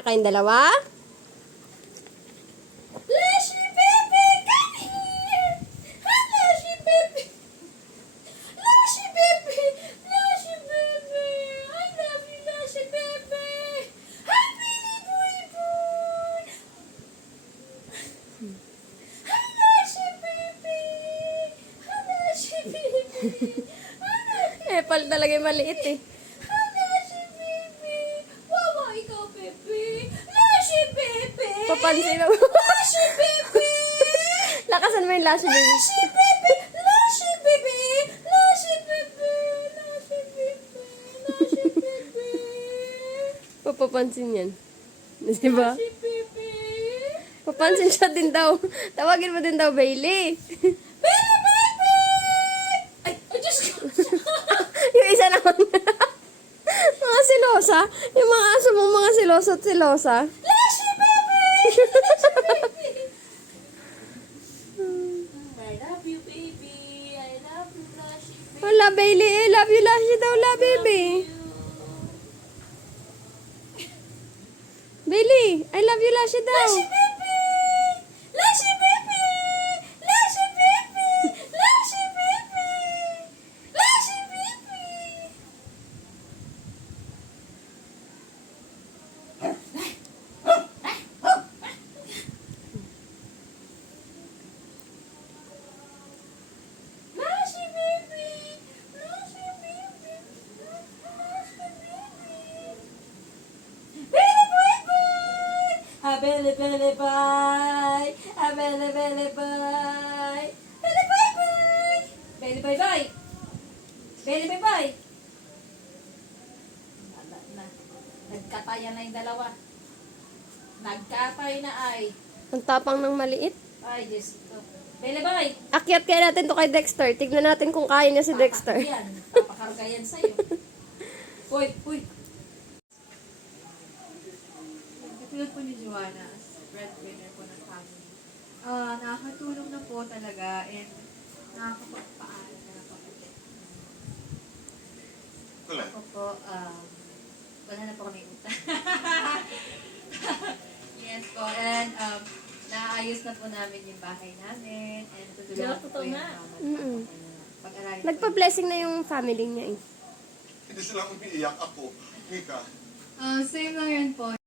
Na kayong dalawa? Lashy baby, come here! Hi, Lashy baby! Lashy baby! Lashy baby! I love you, Lashy baby! Hi, Billy Boy Boy! Hi, Lashy baby! Hi, Lashy baby! Eh, pal talaga yung maliit eh. Hi, Lashy baby! Wawa ikaw, baby! Lashy baby! Papansin mo. Lashy baby! Lakasan mo yung lash, baby. Lashy baby! Lashy baby! Lashy baby! Lashy baby! Lashy baby! Papapansin yan. Di ba? Lashy baby! Papansin siya din daw. Tawagin mo din daw, Bailey. Baby baby! Ay, Diyos ko! Yung isa naman. Mga silosa. Yung mga aso mong mga silosa at silosa. Lashy baby! Lashy baby! I love you, baby. I love you, Lashy baby. Wala, Bailey. I love you, Lashy daw, la, baby. Bailey, I love you, Lashy daw. Lashy baby! Lashy baby! Lashy baby! Lashy baby! Lashy baby! Lashy baby! Lashy baby! Lashy baby! Billy boy boy! A Billy Billy boy! A Billy Billy boy! Billy boy boy! Billy boy boy! Billy boy boy! Wala na. Nagkatayan na yung dalawa. Nagkatay na ay. Ang tapang ng maliit. Ay, Diyos ko. Billy boy! Akyat kaya natin to kay Dexter. Tignan natin kung kaya niya si Dexter. Papakarga yan sa'yo. Uy, uy. Katulad po ni Joanna as breadwinner po ng family. Nakakatulong na po talaga and nakakapagpaaral na kapatid. Wala. Ako po, wala na po kami utang. Yes po, and naayos na po namin yung bahay namin and tutulungan Yeah, po totoo yung nga. mama Mm-mm. pag-aralin. Nagpa-blessing na yung family niya eh. Hindi sila umiiyak ako. Mika. Same lang yun po.